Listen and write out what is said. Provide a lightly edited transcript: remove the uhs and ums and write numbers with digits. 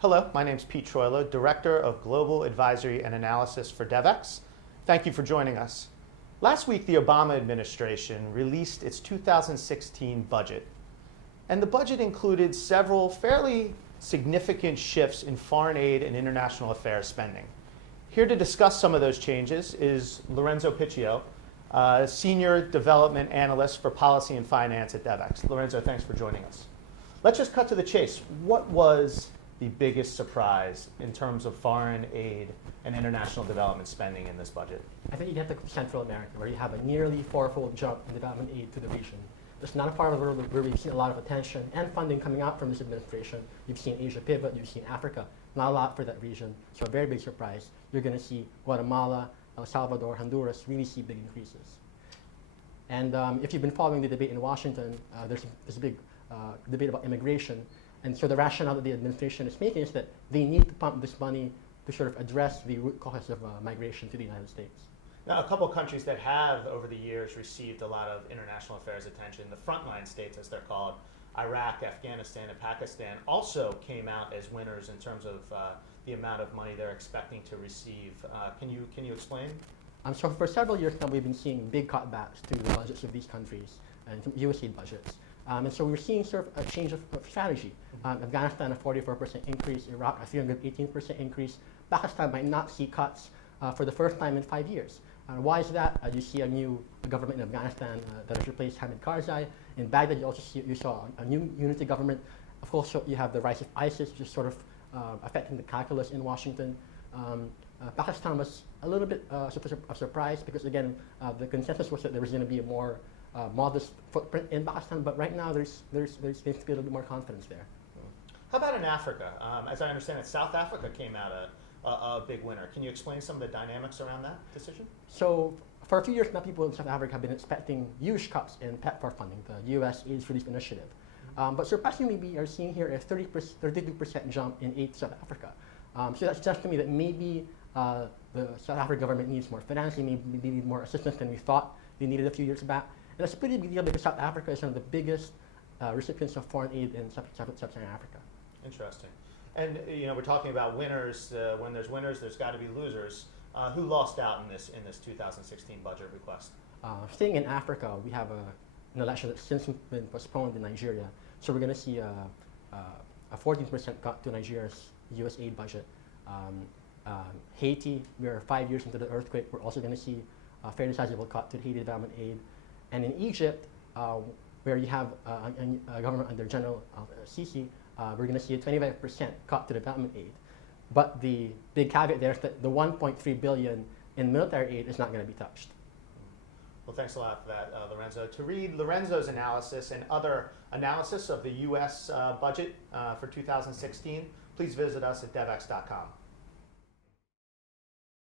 Hello, my name is Pete Troilo, Director of Global Advisory and Analysis for Devex. Thank you for joining us. Last week, the Obama administration released its 2016 budget. And the budget included several fairly significant shifts in foreign aid and international affairs spending. Here to discuss some of those changes is Lorenzo Piccio, Senior Development Analyst for Policy and Finance at Devex. Lorenzo, thanks for joining us. Let's just cut to the chase. What was the biggest surprise in terms of foreign aid and international development spending in this budget? I think you get to Central America, where you have a nearly fourfold jump in development aid to the region. It's not a part of the world where we've seen a lot of attention and funding coming out from this administration. You've seen Asia pivot, you've seen Africa, not a lot for that region. So a very big surprise. You're going to see Guatemala, El Salvador, Honduras really see big increases. And if you've been following the debate in Washington, there's a big debate about immigration. And so the rationale that the administration is making is that they need to pump this money to sort of address the root cause of migration to the United States. Now, a couple of countries that have, over the years, received a lot of international affairs attention, the frontline states, as they're called, Iraq, Afghanistan, and Pakistan, also came out as winners in terms of the amount of money they're expecting to receive. Can you explain? So for several years now, we've been seeing big cutbacks to the budgets of these countries and USAID budgets. And so we're seeing sort of a change of strategy. Afghanistan, a 44% increase, Iraq, a 318% increase. Pakistan might not see cuts for the first time in 5 years. Why is that? You see a new government in Afghanistan that has replaced Hamid Karzai. In Baghdad, you saw a new unity government. Of course, you have the rise of ISIS, which is sort of affecting the calculus in Washington. Pakistan was a little bit of a surprise because, again, the consensus was that there was going to be a more modest footprint in Pakistan, but right now there seems to be a little bit more confidence there. How about in Africa? As I understand it, South Africa came out a big winner. Can you explain some of the dynamics around that decision? So for a few years now, people in South Africa have been expecting huge cuts in PEPFAR funding, the U.S. AIDS Relief Initiative. But surprisingly, we are seeing here a 32% jump in aid to South Africa. So that suggests to me that maybe the South African government needs more financing, maybe they need more assistance than we thought they needed a few years back. And that's a pretty big deal because South Africa is one of the biggest recipients of foreign aid in sub-Saharan Africa. Interesting. And we're talking about winners. When there's winners, there's got to be losers. Who lost out in this 2016 budget request? Staying in Africa, we have an election that's since been postponed in Nigeria. So we're going to see a 14% cut to Nigeria's U.S. aid budget. Haiti, we are 5 years into the earthquake. We're also going to see a fairly sizable cut to Haiti development aid. And in Egypt, where you have a government under General Sisi, we're going to see a 25% cut to development aid. But the big caveat there is that the $1.3 billion in military aid is not going to be touched. Well, thanks a lot for that, Lorenzo. To read Lorenzo's analysis and other analysis of the U.S. budget for 2016, please visit us at devex.com.